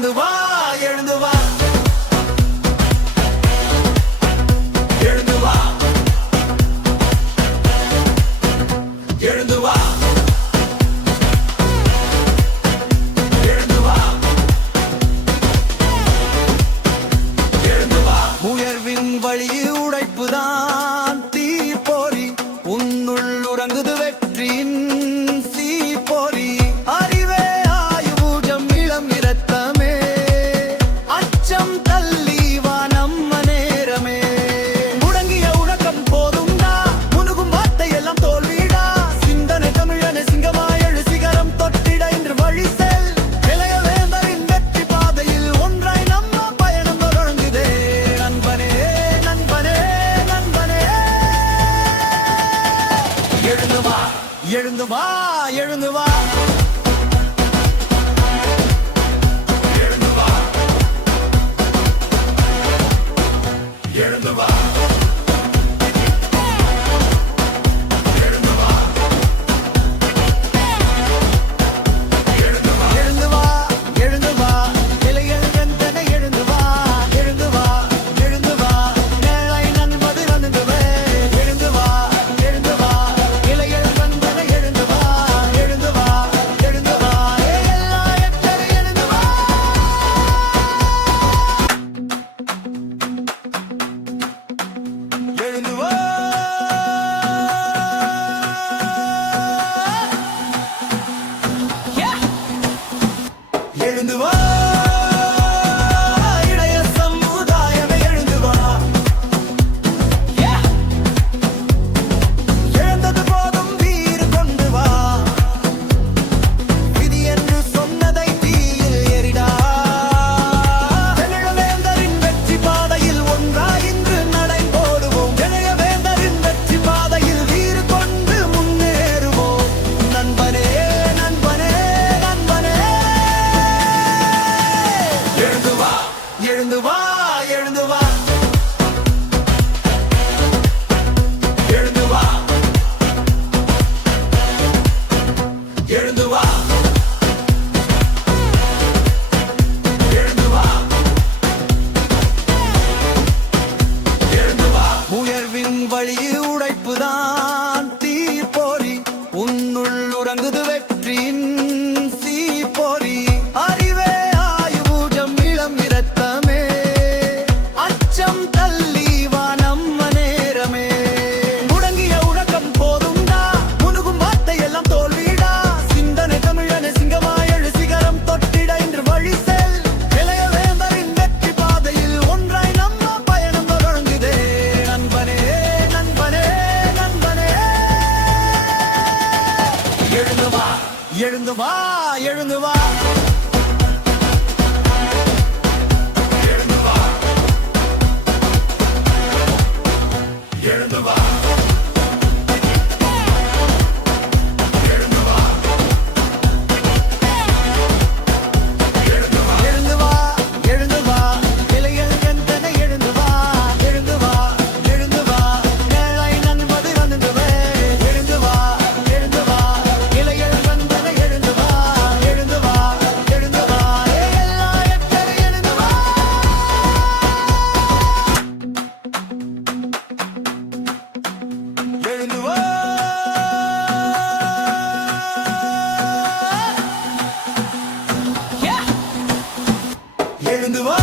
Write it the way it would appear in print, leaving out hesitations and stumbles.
எழுந்து வா எழுந்து வா எழுந்து வா எழுந்து வா எழுந்து வா எழுந்து வா உயர்வின் வழி உடைப்புதான் தீப்பொறி உன்னுள் உறங்குது வெற்றியின் சீப்பொறி அறிவே ஆயுபூஜம் இளம் இரத்தமே அச்சம் தள்ளி வா நம்ம நேரமே முடங்கிய உறக்கம் போதும்டா முனுகும் வார்த்தை எல்லாம் தோல்விடா சிந்தனை தமிழனை சிங்கமாய் எழு சிகரம் தொட்டிட என்று வழி செல் இளைய வேந்தரின் வெற்றி பாதையில் ஒன்றாய் நம்ம பயணம் தொடங்குதே நண்பனே நண்பனே நண்பனே எழுந்து வா எழுந்து வா எழுந்து வா எழுந்து வா எழுந்து வா எழுந்து வா எழுந்து வா எழுந்து வா எழுந்து வா இலைகள் வெந்தன எழுந்து வா எழுந்து வா எழுந்து வா நேழை நண்பது நன்குவே எழுந்து வா எழுந்து வா இலைகள் வெந்தன எழுந்து வா எழுந்து வா எழுந்து வா எல்லா எட்டரை எழுந்து வா எழுந்து வா எழுந்து வா இளைய சமுதாயமே எழுந்து வா எழுந்தது போதும் வீறு கொண்டு வா விதி என்று சொன்னதை தீயில் எறிடா வேந்தரின் வெற்றி பாதையில் ஒன்றாய் இன்று நடை போடுவோம் இளைய வேந்தரின் வெற்றி பாதையில் வீறு கொண்டு முன்னேறுவோம் நண்பனே நண்பனே நண்பனே எழுந்து வா எழுந்து வா எழுந்து வா எழுந்து வா எழுந்து வா எழுந்து வா எழுந்து வா உயர்வின் வழி உடைப்புதான் தீப்பொறி உன்னுள் உறங்குது வெற்றியின் சீப்பொறி அறிவே ஆயுபூஜம் இளம் இரத்தமே அச்சம் தள்ளி வா நம்ம நேரமே முடங்கிய உறக்கம் போதும்டா முனுகும் வார்த்தை எல்லாம் தோல்விடா சிந்தனை தமிழனை சிங்கமாய் எழு சிகரம் தொட்டிட என்று வழி செல் இளைய வேந்தரின் வெற்றி பாதையில் ஒன்றாய் நம்ம பயணம் தொடங்குதே நண்பனே நண்பனே நண்பனே எழுந்து வா எழுந்து வா எழுந்து வா எழுந்து வா எழுந்து வா எழுந்து வா எழுந்து வா எழுந்து வா இலைகள் வெந்தன எழுந்து வா எழுந்து வா எழுந்து வா நேழை நண்பது நன்குவே எழுந்து வா எழுந்து வா இலைகள் வெந்தன எழுந்து வா எழுந்து வா எழுந்து வா எல்லா எட்டரை எழுந்து வா எழுந்து வா எழுந்து வா